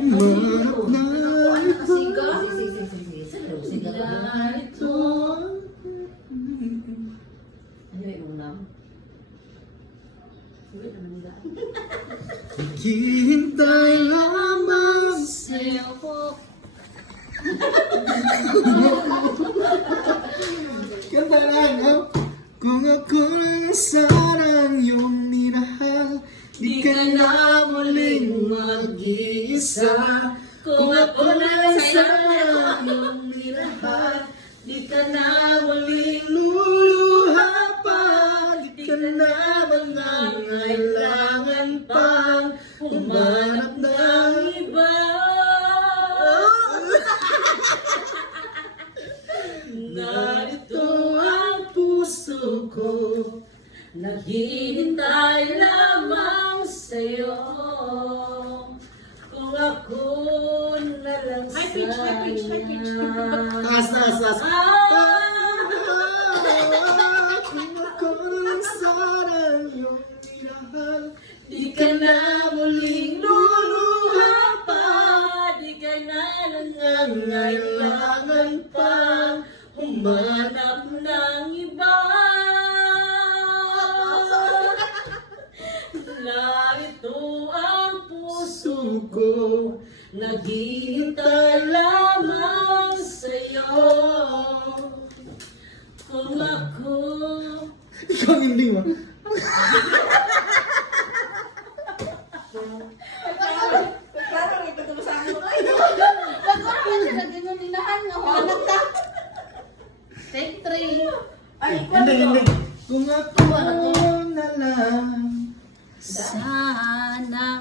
Humarap na ito. Siga. Ito. Ano yung ulam? Naghihintay lamang Sa'yo po. Kanta lang, ha? Kung ako lang sanang iyong minahal, di ka na muling mag-iisa. Kung ako lang sanang iyong minahal, di ka na muling luluha pa. Di ka na mangangailangan pang humanap ng iba. Narito ang puso ko, Naghihintay lamang sa'yo. Kung ako na lang sana. Taas. Kung ako lang sanang iyong minahal, Di ka na muling luluha pa. Di ka na nangangailangan pang humanap ng iba. Narito ang puso ko, naghihintay lamang sa'yo. Kung ako ikaw hindi mo. Take 3. Hindi. Kung ako na lang Sana